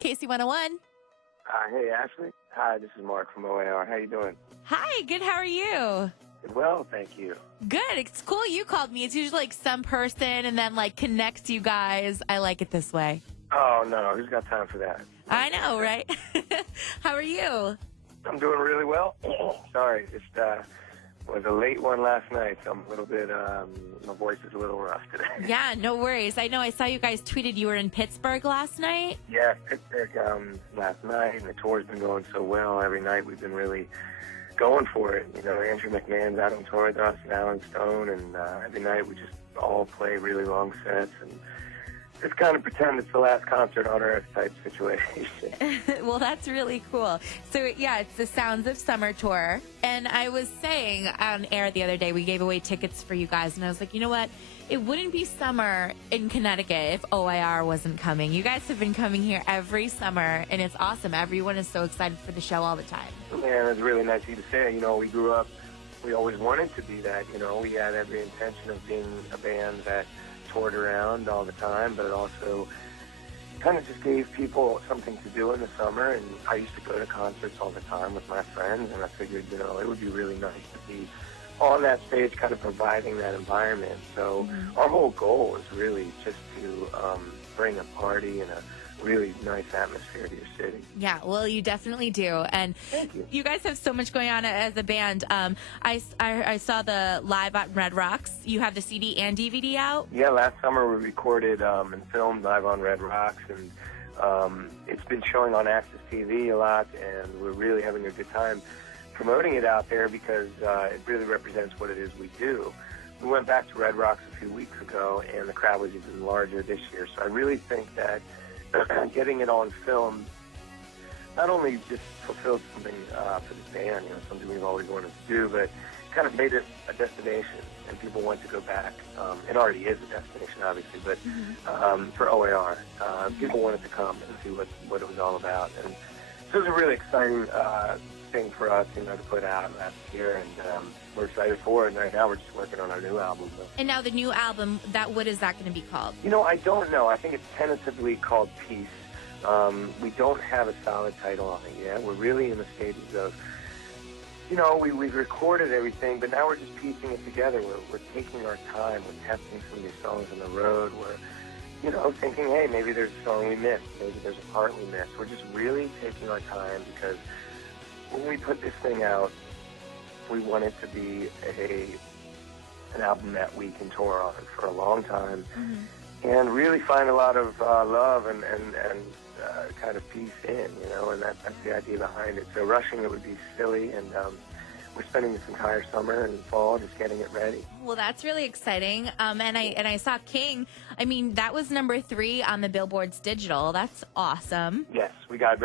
KC101. Hey, Ashley. Hi, this is Marc from O.A.R. How you doing? Hi, good. How are you? Well, thank you. Good. It's cool you called me. It's usually like some person and then like connects you guys. I like it this way. Oh, no. Who's got time for that? I know, right? How are you? I'm doing really well. Sorry, just was a late one last night, so I'm a little bit, my voice is a little rough today. Yeah, no worries. I know I saw you guys tweeted you were in Pittsburgh last night. Yeah, Pittsburgh last night, and the tour's been going so well. Every night we've been really going for it. You know, Andrew McMahon's out on tour with us, and Alan Stone, and every night we just all play really long sets and just kind of pretend it's the last concert on Earth type situation. Well, that's really cool. So, yeah, it's the Sounds of Summer tour. And I was saying on air the other day, we gave away tickets for you guys. And I was like, you know what? It wouldn't be summer in Connecticut if O.A.R. wasn't coming. You guys have been coming here every summer, and it's awesome. Everyone is so excited for the show all the time. Man, it's really nice of you to say. You know, we grew up, we always wanted to be that. You know, we had every intention of being a band that toured around all the time, but it also kind of just gave people something to do in the summer. And I used to go to concerts all the time with my friends, and I figured, you know, it would be really nice to be on that stage kind of providing that environment. So our whole goal is really just to bring a party and a really nice atmosphere to your city. Yeah, well, you definitely do. And thank you. You guys have so much going on as a band. I saw the Live at Red Rocks. You have the CD and DVD out? Yeah, last summer we recorded and filmed Live on Red Rocks, and it's been showing on Access TV a lot, and we're really having a good time promoting it out there because it really represents what it is we do. We went back to Red Rocks a few weeks ago, and the crowd was even larger this year. So I really think that getting it on film not only just fulfilled something for the band, you know, something we've always wanted to do, but kind of made it a destination, and people want to go back. It already is a destination, obviously, but for O.A.R., people wanted to come and see what it was all about. And so it was a really exciting thing for us, you know, to put out last year, and we're excited for it. And right now we're just working on our new album. And now the new album, what is that going to be called? You know, I don't know. I think it's tentatively called Peace. We don't have a solid title on it yet. We're really in the stages of, you know, we've recorded everything, but now we're just piecing it together. We're taking our time. We're testing some of these songs on the road. We're, you know, thinking, hey, maybe there's a song we missed. Maybe there's a part we missed. We're just really taking our time because when we put this thing out, we want it to be an album that we can tour on for a long time and really find a lot of love and kind of peace in, you know, and that's the idea behind it. So rushing it would be silly, and we're spending this entire summer and fall just getting it ready. Well, that's really exciting. And I saw King. I mean, that was number 3 on the Billboard's digital. That's awesome. Yes, we got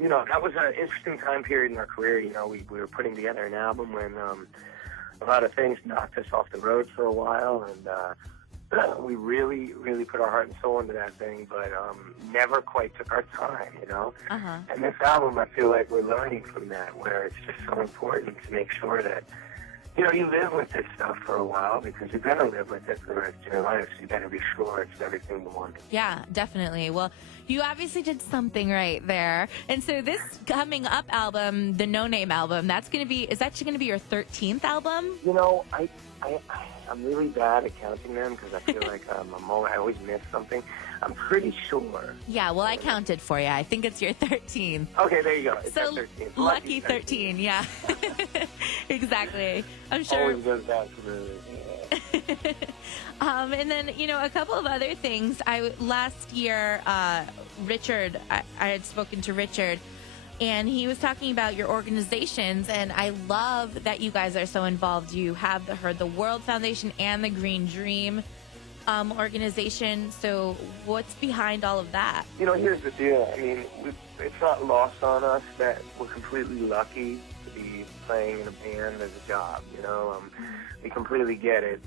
you know, that was an interesting time period in our career. You know, we were putting together an album when a lot of things knocked us off the road for a while, and we really, really put our heart and soul into that thing, but never quite took our time, you know? And this album, I feel like we're learning from that, where it's just so important to make sure that, you know, you live with this stuff for a while because you're going to live with it for the rest of your life, so you better be sure it's everything you want. Yeah, definitely. Well, you obviously did something right there. And so this coming up album, the No Name album, is that going to be your 13th album? You know, I'm really bad at counting them because I feel like I always miss something. I'm pretty sure. Yeah, well, I counted for you. I think it's your 13th. Okay, there you go. It's so 13. Lucky 13, yeah. Exactly. I'm sure. Always goes back to the... And then, you know, a couple of other things. Last year, Richard, I had spoken to Richard, and he was talking about your organizations, and I love that you guys are so involved. You have the World Foundation and the Green Dream organization. So what's behind all of that? You know, here's the deal. I mean, it's not lost on us that we're completely lucky to be playing in a band as a job, you know. We completely get it.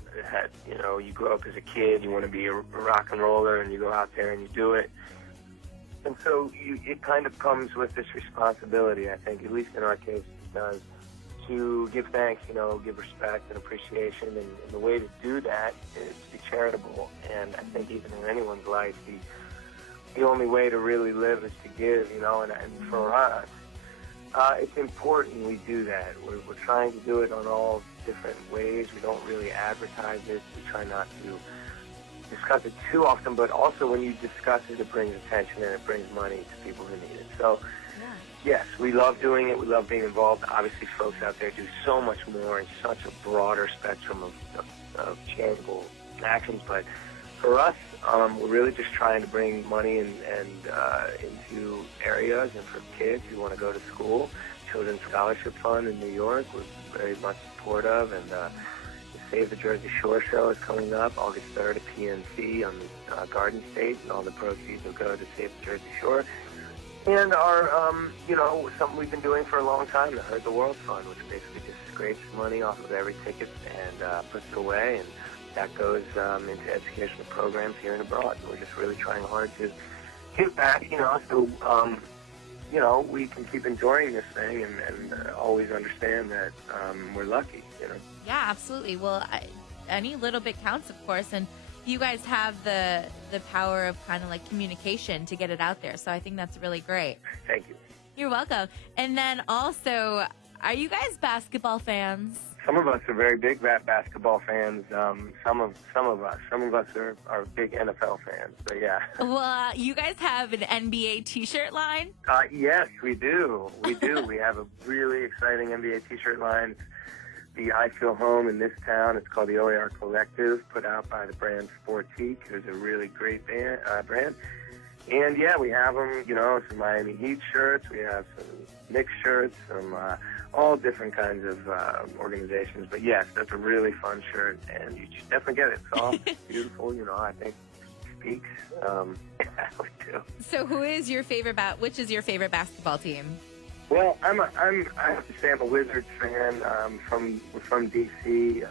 You know, you grow up as a kid, you want to be a rock and roller, and you go out there and you do it. And so it kind of comes with this responsibility, I think, at least in our case it does, to give thanks, you know, give respect and appreciation. And the way to do that is to be charitable. And I think even in anyone's life, the only way to really live is to give, and for us, it's important we do that. We're trying to do it on all different ways. We don't really advertise it. We try not to discuss it too often, but also when you discuss it, it brings attention and it brings money to people who need it. So, yes, we love doing it. We love being involved. Obviously, folks out there do so much more and such a broader spectrum of charitable actions. But for us, we're really just trying to bring money and into areas and for kids who want to go to school. Children's Scholarship Fund in New York, we're very much supportive, and the Save the Jersey Shore show is coming up August 3rd at PNC on Garden State, and all the proceeds will go to Save the Jersey Shore. And our, something we've been doing for a long time, the Herd the World Fund, which basically just scrapes money off of every ticket and puts it away, and that goes into educational programs here and abroad. We're just really trying hard to give back, so, we can keep enjoying this thing and always understand that we're lucky, Yeah, absolutely. Well, any little bit counts, of course, and you guys have the power of kind of like communication to get it out there. So I think that's really great. Thank you. You're welcome. And then also, are you guys basketball fans? Some of us are very big basketball fans. Some of us are big NFL fans. But yeah. Well, you guys have an NBA T-shirt line? Yes, we do. We do. We have a really exciting NBA T-shirt line. The I Feel Home in this town. It's called the O.A.R. Collective, put out by the brand Sportique, who's a really great brand. And yeah, we have them, some Miami Heat shirts. We have some Knicks shirts, some all different kinds of organizations. But yes, that's a really fun shirt, and you should definitely get it. It's all beautiful, I think speaks. We do. So which is your favorite basketball team? Well, I have to say I'm a Wizards fan. We're from D.C.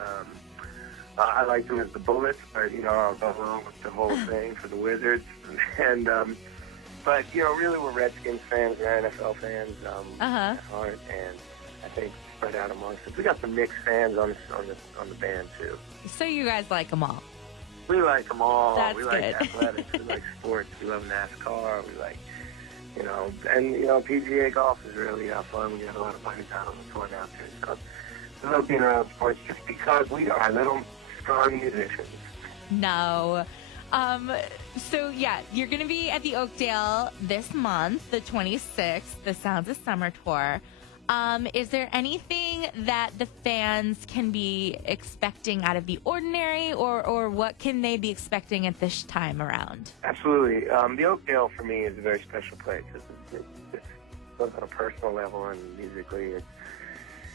I like them as the Bullets, but I'll go along with the whole thing for the Wizards. And but really we're Redskins fans, we're NFL fans at heart, and I think spread out amongst us. We got some Knicks fans on the band too. So you guys like them all? We like them all. That's we like good. athletics. We like sports. We love NASCAR. We like. And PGA golf is really fun. We got a lot of buddies out on the tour now too. So I love being around sports just because we are little strong musicians. No. So yeah, you're going to be at the Oakdale this month, the 26th, the Sounds of Summer tour. Is there anything that the fans can be expecting out of the ordinary, or what can they be expecting at this time around? Absolutely. The Oakdale for me is a very special place. It's both on a personal level and musically.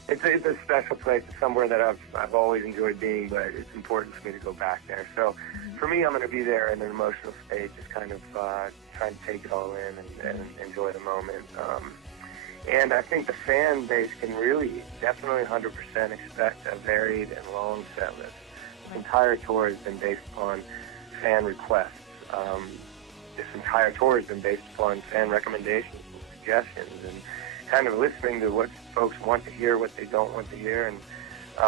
It's a special place. It's somewhere that I've always enjoyed being, but it's important for me to go back there. So for me, I'm going to be there in an emotional state, just kind of trying to take it all in and enjoy the moment. And I think the fan base can really, definitely 100% expect a varied and long set list. This entire tour has been based upon fan requests. This entire tour has been based upon fan recommendations and suggestions and kind of listening to what folks want to hear, what they don't want to hear, and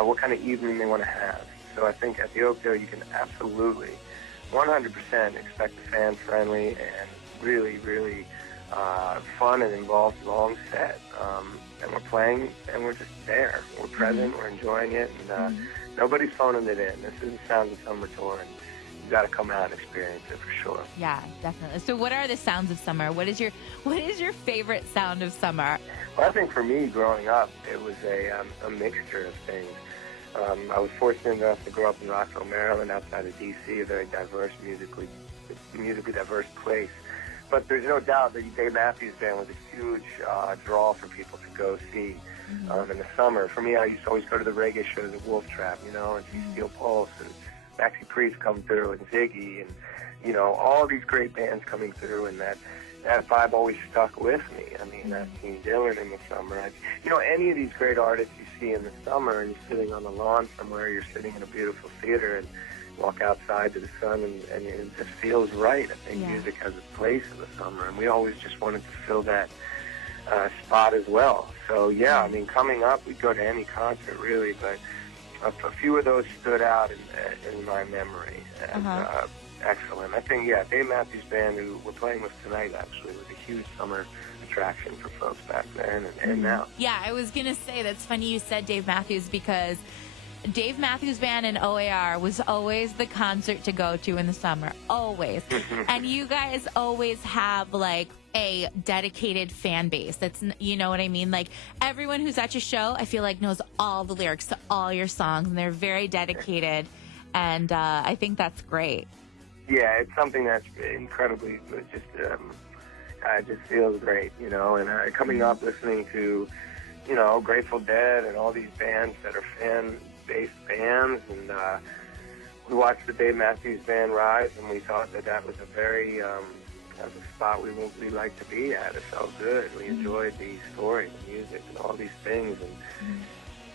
what kind of evening they want to have. So I think at the Oakdale you can absolutely 100% expect a fan-friendly and really, really fun and involved long set. And we're playing and we're just there. We're present, we're enjoying it, and nobody's phoning it in. This is the Sounds of Summer tour, and you've got to come out and experience it for sure. Yeah, definitely. So what are the sounds of summer? What is your favorite sound of summer? Well, I think for me, growing up, it was a mixture of things. I was fortunate enough to grow up in Rockville, Maryland, outside of D.C., a very diverse, musically diverse place. But there's no doubt that Dave Matthews Band was a huge draw for people to go see in the summer. For me, I used to always go to the reggae shows at Wolf Trap, and see Steel Pulse and Maxi Priest come through and Ziggy and, all these great bands coming through, and that vibe always stuck with me. I mean, I've seen Dylan in the summer. Any of these great artists you see in the summer, and you're sitting on the lawn somewhere, you're sitting in a beautiful theater and walk outside to the sun, and it just feels right. I think music has a place in the summer, and we always just wanted to fill that spot as well. So, yeah, I mean, coming up, we'd go to any concert, really, but a few of those stood out in my memory. And excellent. I think, yeah, Dave Matthews Band, who we're playing with tonight, actually, was a huge summer attraction for folks back then and now. Yeah, I was going to say, that's funny you said Dave Matthews, because Dave Matthews Band and O.A.R. was always the concert to go to in the summer. Always. And you guys always have, like, a dedicated fan base. That's, you know what I mean? Like, everyone who's at your show, I feel like, knows all the lyrics to all your songs, and they're very dedicated. And I think that's great. Yeah, it's something that's incredibly, it just feels great, you know. And coming up, listening to, you know, Grateful Dead and all these bands that are fan-based bands, and we watched the Dave Matthews Band rise, and we thought that was a very, that was a spot we like to be at. It felt good. We enjoyed the story, the music, and all these things, and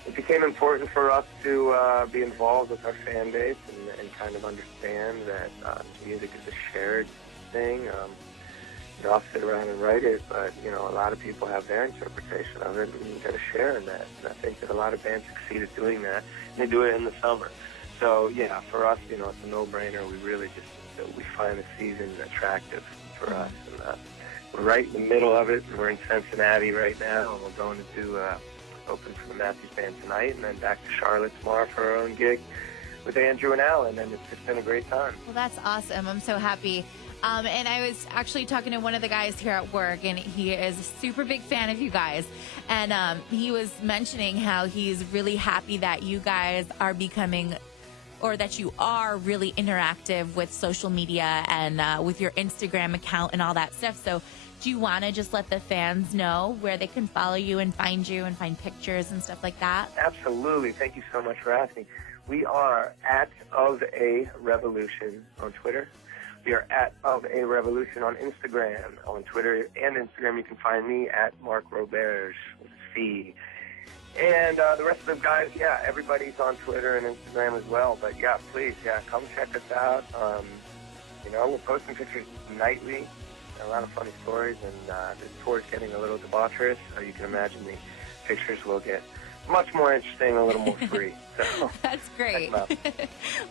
it became important for us to be involved with our fan base and kind of understand that music is a shared thing. You know, I'll sit around and write it, but, you know, a lot of people have their interpretation of it, and you've got to share in that. And I think that a lot of bands succeed at doing that, and they do it in the summer. So, yeah, for us, you know, it's a no-brainer. We really just, we find the season attractive for us. And we're right in the middle of it, and we're in Cincinnati right now, and we're going to do open for the Matthews Band tonight, and then back to Charlotte tomorrow for our own gig with Andrew and Alan, and it's just been a great time. Well, that's awesome. I'm so happy. And I was actually talking to one of the guys here at work, and he is a super big fan of you guys. And he was mentioning how he's really happy that you guys are becoming, or that you are really interactive with social media and with your Instagram account and all that stuff. So do you want to just let the fans know where they can follow you and find pictures and stuff like that? Absolutely. Thank you so much for asking. We are at @OF_A Revolution on Twitter. We are at @OF_A Revolution on Instagram. On Twitter and Instagram, you can find me at Marc Roberge with a C. And the rest of the guys, yeah, everybody's on Twitter and Instagram as well. But yeah, please, yeah, come check us out. You know, we're posting pictures nightly, a lot of funny stories, and the tour's getting a little debaucherous, so you can imagine the pictures will get much more interesting, a little more free. So that's great.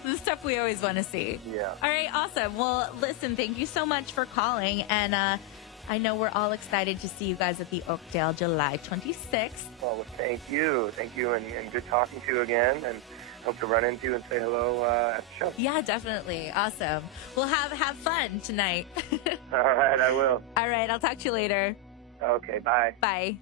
The stuff we always want to see. Yeah. All right, awesome. Well, listen, thank you so much for calling, and I know we're all excited to see you guys at the Oakdale July 26th. Well, thank you, and good talking to you again, and hope to run into you and say hello at the show. Yeah, definitely. Awesome. Well, have fun tonight. All right, I will. All right, I'll talk to you later. Okay, bye. Bye.